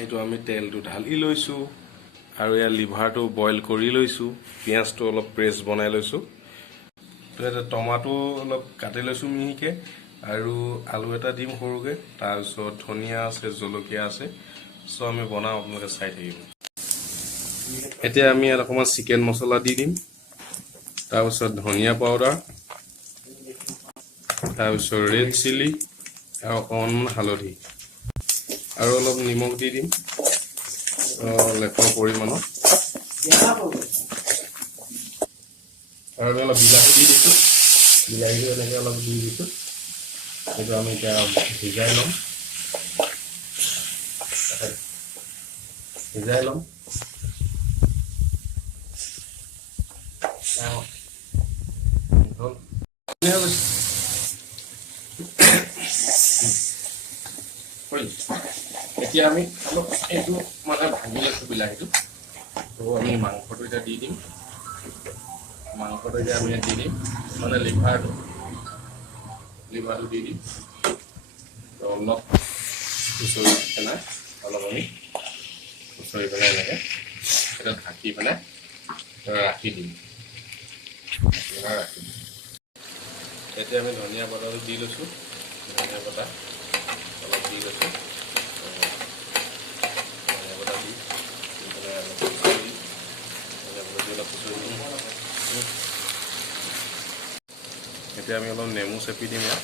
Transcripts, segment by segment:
এইটো আমি তেলটো ঢালি লৈছোঁ আৰু ইয়াৰ লিভাৰটো বইল কৰি লৈছোঁ। পিঁয়াজটো অলপ পেষ্ট বনাই লৈছোঁ। এটা টমাটো অলপ কাটি লৈছোঁ মিহিকৈ আৰু আলু এটা দিম সৰুকৈ। তাৰপিছত ধনিয়া আছে, জলকীয়া আছে। চ' আমি বনাওঁ, আপোনালোকে চাই থাকিব। এতিয়া আমি ইয়াত অকণমান চিকেন মছলা দি দিম। তাৰপিছত ধনিয়া পাউডাৰ, তাৰপিছত ৰেড চিলি আৰু অকণমান হালধি আৰু অলপ নিমখ দি দিম লেখৰ পৰিমাণত। আৰু আমি অলপ বিলাহী দি দিছোঁ। বিলাহীটো এনেকৈ অলপ দি দিছোঁ। সেইটো আমি এতিয়া সিজাই ল'ম। এতিয়া আমি অলপ এইটো মানে ভাঙি লৈছোঁ বিলাহীটো। তো আমি মাংসটো এতিয়া দি দিম। মাংসটো এতিয়া আমি দি দিম মানে লিভাৰটো দি দিম। তো অলপ খুচৰি পেলাই এনেকৈ এটা ঢাকি পেলাই ৰাখি দিম। এতিয়া আমি ধনিয়া পাতাটো দি লৈছোঁ। ধনিয়া পাতা অলপ দি লৈছোঁ। ধনিয়া পাতা দি পেলাই অলপ খুচৰি দিম। এতিয়া আমি অলপ নেমু চেপি দিম। ইয়াত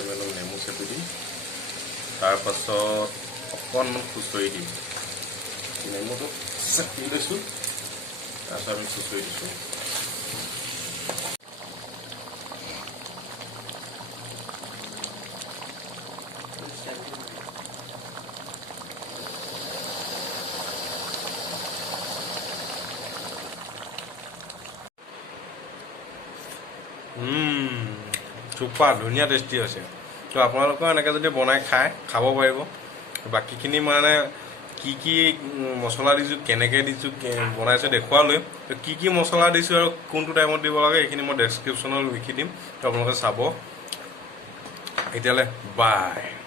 আমি অলপ নেমু চেপি দিম। তাৰপাছত অকণমান খুচৰি দিম। নেমুটো চেপি লৈছোঁ। তাৰপিছত আমি খুচৰি দিছোঁ। চুপাৰ ধুনীয়া টেষ্টি হৈছে। তো আপোনালোকেও এনেকৈ যদি বনাই খাব পাৰিব। বাকীখিনি মানে কি কি মছলা দিছোঁ, কেনেকৈ দিছোঁ, বনাইছোঁ দেখুৱালৈ। তো কি মছলা দিছোঁ আৰু কোনটো টাইমত দিব লাগে এইখিনি মই ডেছক্ৰিপশ্যনত লিখি দিম। তো আপোনালোকে চাব। এতিয়ালৈ বাই।